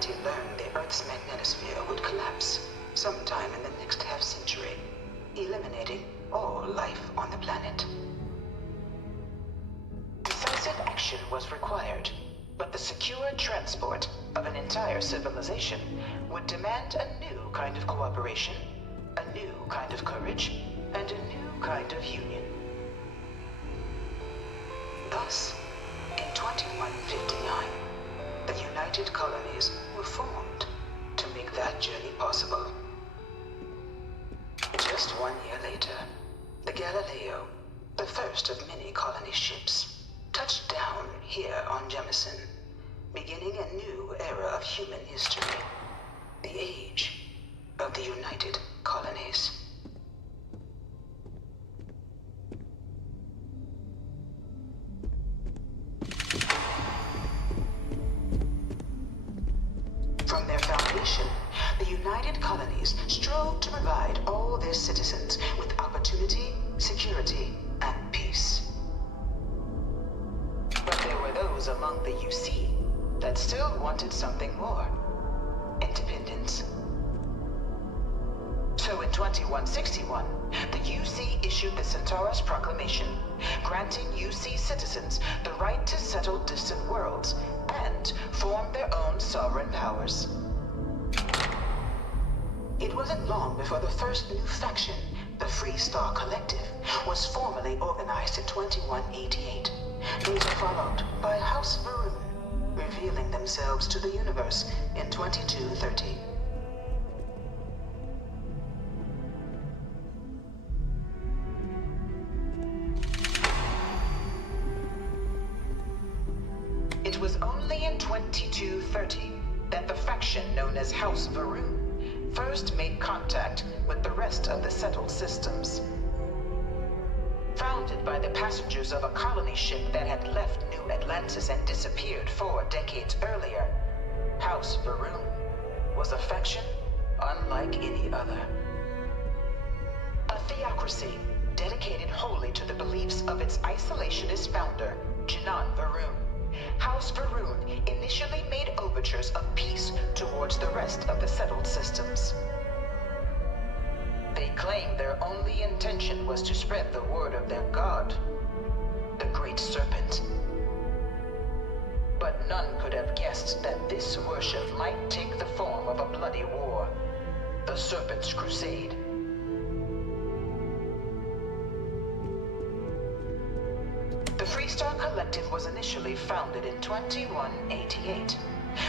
humanity learned the Earth's magnetosphere would collapse sometime in the next half-century, eliminating all life on the planet. Decisive action was required, but the secure transport of an entire civilization would demand a new kind of cooperation, a new kind of courage, and a new kind of union. Thus, in 2159, the United Colonies were formed to make that journey possible. Just 1 year later, the Galileo, the first of many colony ships, touched down here on Jemison, beginning a new era of human history, the age of the United Colonies. From their foundation, the United Colonies strove to provide all their citizens with opportunity, security, and peace. But there were those among the UC that still wanted something more: independence. So in 2161, the UC issued the Centaurus Proclamation, granting UC citizens the right to settle distant worlds and form their own sovereign powers. It wasn't long before the first new faction, the Free Star Collective, was formally organized in 2188. These were followed by House Varun, revealing themselves to the universe in 2230. It was only in 2230 that the faction known as House Varun first made contact with the rest of the settled systems. Founded by the passengers of a colony ship that had left New Atlantis and disappeared 4 decades earlier, House Varun was a faction unlike any other. A theocracy dedicated wholly to the beliefs of its isolationist founder, Janan Varun. House Varun initially made overtures of peace towards the rest of the settled systems. They claimed their only intention was to spread the word of their god, the Great Serpent. But none could have guessed that this worship might take the form of a bloody war, the Serpent's Crusade. The Freestar Collective was initially founded in 2188,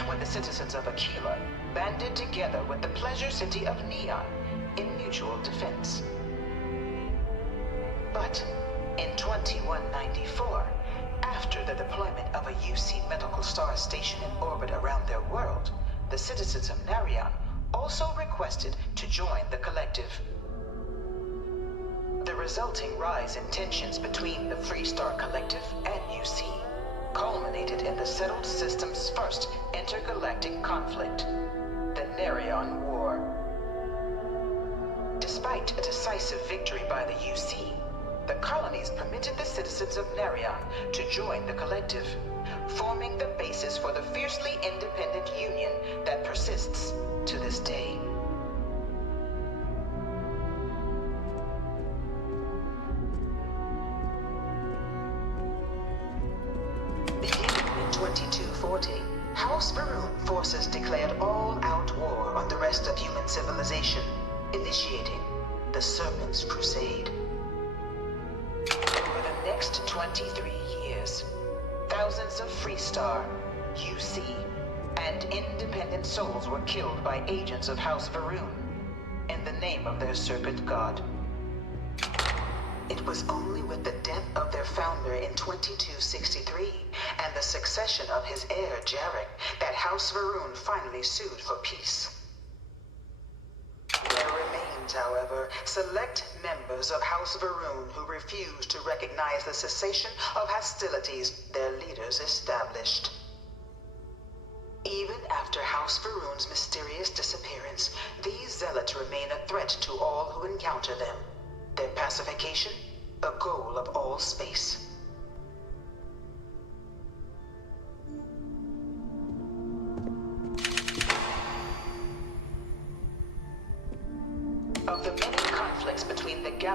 when the citizens of Aquila banded together with the pleasure city of Neon in mutual defense. But in 2194, after the deployment of a UC medical star station in orbit around their world, the citizens of Narion also requested to join the collective. The resulting rise in tensions between the Freestar Collective and UC culminated in the settled system's first intergalactic conflict, the Narion War. Despite a decisive victory by the UC, the colonies permitted the citizens of Narion to join the collective, forming the basis for the fiercely independent union that persists to this day. Beginning in 2240, House Varun forces declared all-out war on the rest of human civilization, initiating the Serpent's Crusade. Over the next 23 years, thousands of Freestar, UC, and independent souls were killed by agents of House Varun in the name of their serpent god. It was only with the death of their founder in 2263 and the succession of his heir, Jarek, that House Varun finally sued for peace. There remained, however, select members of House Varun who refused to recognize the cessation of hostilities their leaders established. Even after House Varun's mysterious disappearance, these zealots remain a threat to all who encounter them. Their pacification, a goal of all space.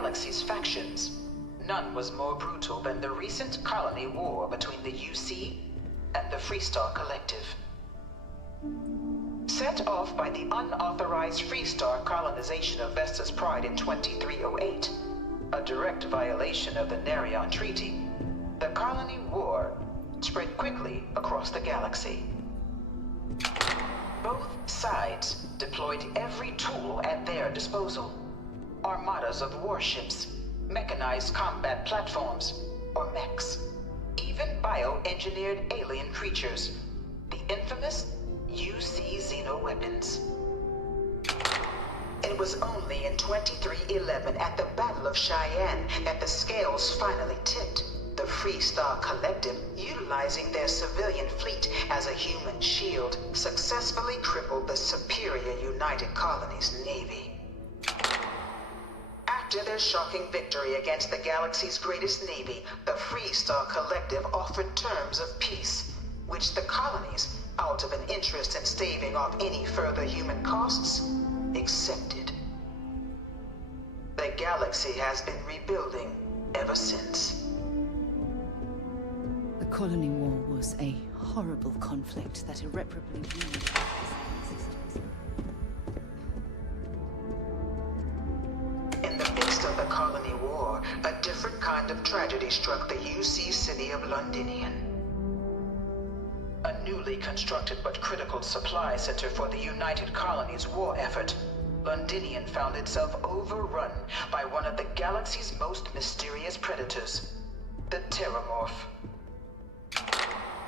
galaxy's factions, none was more brutal than the recent colony war between the UC and the Freestar Collective. Set off by the unauthorized Freestar colonization of Vesta's Pride in 2308, a direct violation of the Nerion Treaty, the colony war spread quickly across the galaxy. Both sides deployed every tool at their disposal. Armadas of warships, mechanized combat platforms, or mechs, even bioengineered alien creatures, the infamous UC xenoweapons. It was only in 2311 at the Battle of Cheyenne that the scales finally tipped. The Freestar Collective, utilizing their civilian fleet as a human shield, successfully crippled the superior United Colonies Navy. After their shocking victory against the galaxy's greatest navy, the Freestar Collective offered terms of peace, which the colonies, out of an interest in staving off any further human costs, accepted. The galaxy has been rebuilding ever since. The colony war was a horrible conflict that irreparably ruined existence. In the midst of the colony war, a different kind of tragedy struck the UC city of Londinian. A newly constructed but critical supply center for the United Colonies war effort, Londinian found itself overrun by one of the galaxy's most mysterious predators, the Terramorph.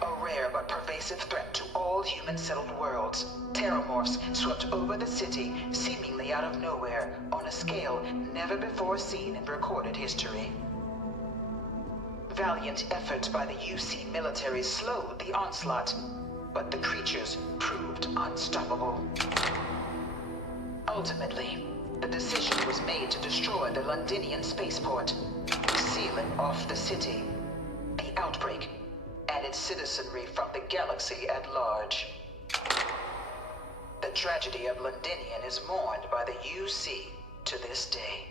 A rare but pervasive threat to all human-settled worlds, Terramorphs swept over the city, seemingly out of nowhere, on a scale never before seen in recorded history. Valiant efforts by the UC military slowed the onslaught, but the creatures proved unstoppable. Ultimately, the decision was made to destroy the Londinian spaceport, sealing off the city, the outbreak, and its citizenry from the galaxy at large. The tragedy of Londinian is mourned by the UC to this day.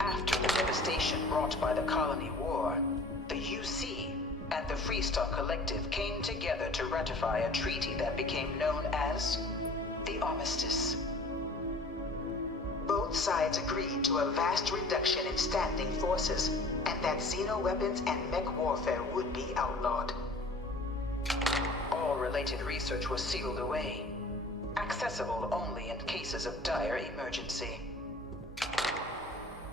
After the devastation wrought by the colony war, the UC and the Freestar Collective came together to ratify a treaty that became known as the Armistice. Both sides agreed to a vast reduction in standing forces, and that xenoweapons and mech warfare would be outlawed. All related research was sealed away, accessible only in cases of dire emergency.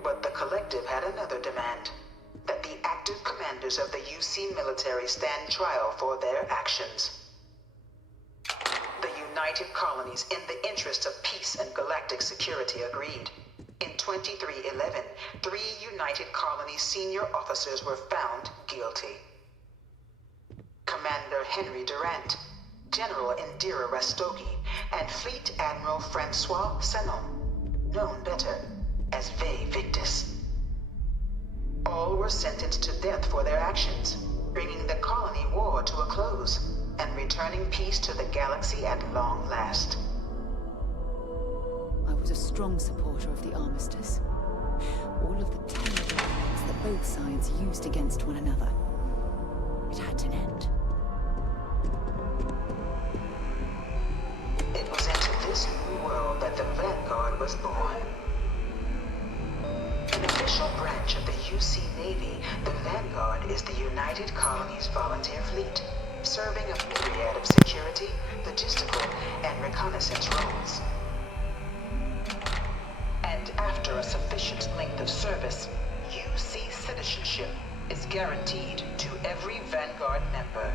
But the Collective had another demand, that the active commanders of the UC military stand trial for their actions. The United Colonies, in the interest of peace and galactic security, agreed. In 2311, 3 United Colonies senior officers were found guilty. Commander Henry Durant, General Indira Rastogi, and Fleet Admiral Francois Sanon, known better as Ve Victus. All were sentenced to death for their actions, bringing the colony war to a close and returning peace to the galaxy at long last. I was a strong supporter of the Armistice. All of the terrible weapons that both sides used against one another. It had to end. It was into this new world that the Vanguard was born. An official branch of the UC Navy, the Vanguard is the United Colonies Volunteer Fleet, serving a myriad of security, logistical, and reconnaissance roles. And after a sufficient length of service, UC citizenship is guaranteed to every Vanguard member.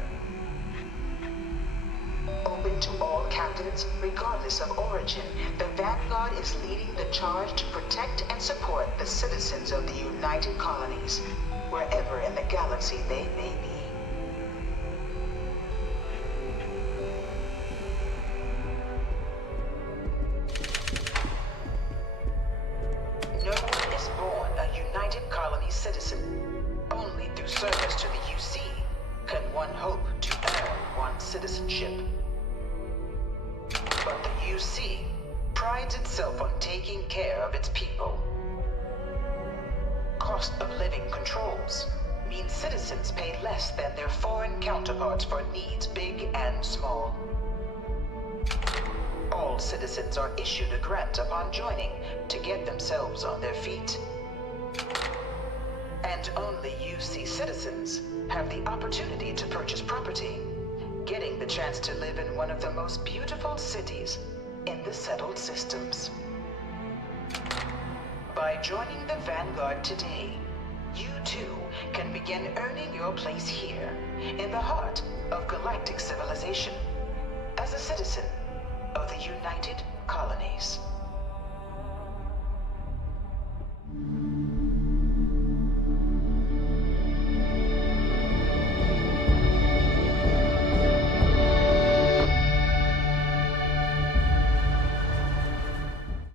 Open to all captains, regardless of origin, the Vanguard is leading the charge to protect and support the citizens of the United Colonies, wherever in the galaxy they may be. No one is born a United Colonies citizen. Only through service to the UC can one hope to UC prides itself on taking care of its people. Cost of living controls means citizens pay less than their foreign counterparts for needs big and small. All citizens are issued a grant upon joining to get themselves on their feet. And only UC citizens have the opportunity to purchase property, getting the chance to live in one of the most beautiful cities in the settled systems. By joining the Vanguard today, you too can begin earning your place here, in the heart of galactic civilization, as a citizen of the United Colonies.